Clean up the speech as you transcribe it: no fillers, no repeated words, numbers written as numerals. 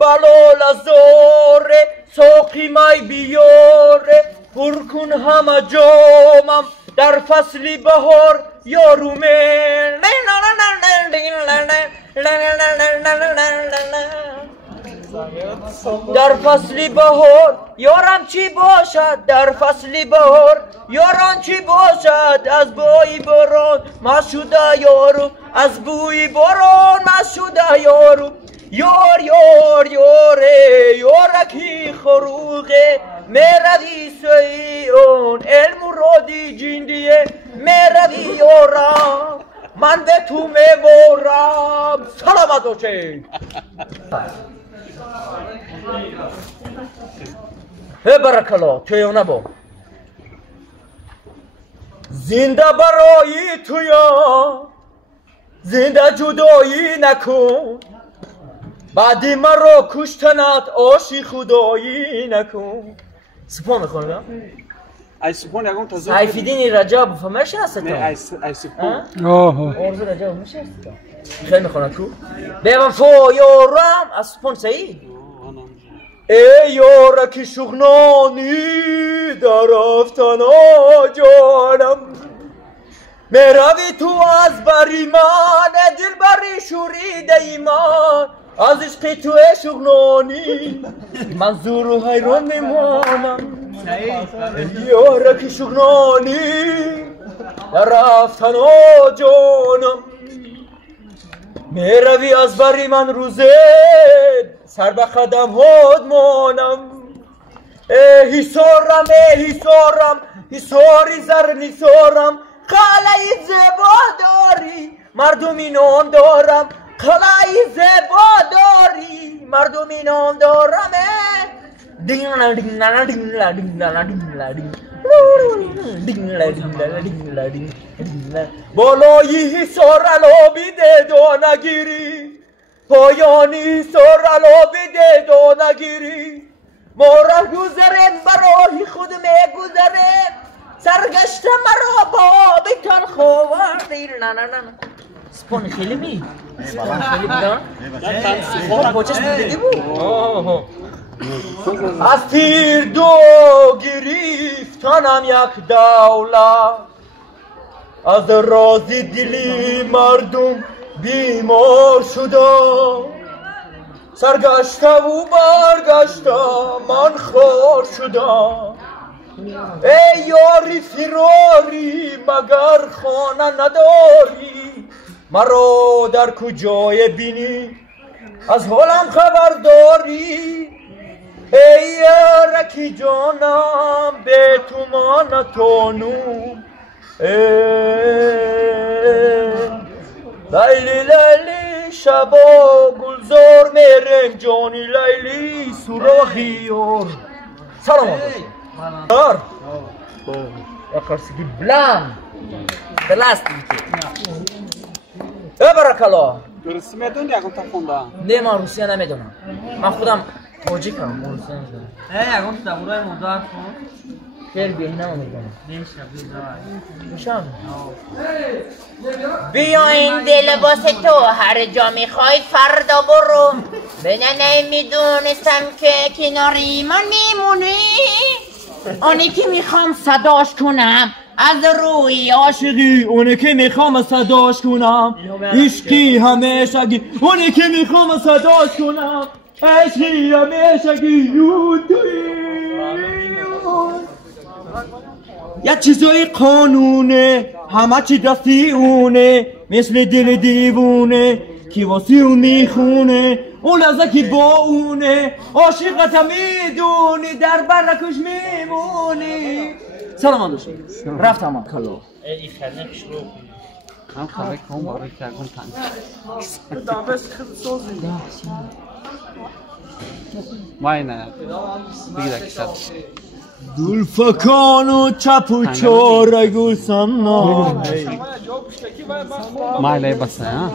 بلال زاره ساقی می بیاره پر کن همه جامم در فصل بهار یارومه در فصل بهار یارم چی باشد در فصل بهار یاران چی باشد از بوی باران مست شده یارو از بوی باران مست شده یارو یار یار یاره یارکی خروغه میروی سوی اون علم و رادی جندیه میروی یارم من به تو میبارم سلامت باشه برکلا تویونه با زنده برای تویا زنده جدایی نکن بعدی مرا کشتنت عاشق خدایی نکن سپاه میخوندم ای سپاه یکم تازه سیفالدین رجب فهمش هست نه ای سپاه آرزو رجب میشه خیلی میخونم کو بوفا یارم از سپاه سعید ای یارکی شغنانی در افتنا جانم میروی تو از بری من دل بری شورید ایمان از عشق تو شغنانی من زور و حیران میمانم یارکی شغنانی در افتنا جانم میروی از بری من روزه سر به خدم هاد مانم حسارم حساری زر نیسارم قلعه زبا داری مردمی نام دارم قلعه زبا داری مردمی نام دارم بالایی حسار علابی دیدا نگیری پایانی حسار علابی دیدا نگیری ما را گذرم برای خود میگذرم سرگشت مرا با بیتان خوردی سپان خیلی می سپان خیلی بیدان سپان باچش بیدی بود از تیر دو گریفتانم یک دولت از رازی دلی مردم بیمار شدم سرگشته و برگشته من خار شدم ای یاری فراری مگر خانه نداری مرا در کجای بینی از حالم خبر داری ای یارکی جانم به تو ما نتانم لیلی لیلی شبا گلزار میرم جانی لیلی سراخی یار سلام آقا اکرسیگی بلند دلست میگه برکلا روسی میدونی یکم تا خونده نه من روسیه نمیدونم من خودم تاجیکم من روسیه نمیدونم یکم تا برای مدار کن خیلی بیایی نمیدونم نمیشه میشم بیا این دل لباس تو هر جا میخوای فردا برو بنه نمیدونستم که کناری من میمونی اونی که میخوام صداش کنم از روی عاشقی اونی که میخوام صداش کنم عشقی همیشگی اونی که میخوام صداش کنم عشقی همیشگی یه چیزای قانونه همه چی دستی اونه مثل دل دیوونه کی واسه اون میخونه اون لحظه که با اونه عاشقت میدونی در برکش میمونی سلام آدوش رفتم هم کلا این خرنه شروع هم خواهی کن برای که اگم تنگ مای نه بگیده که شد گلفکان و چپ و چاره گل سمنا مای لای بسه ها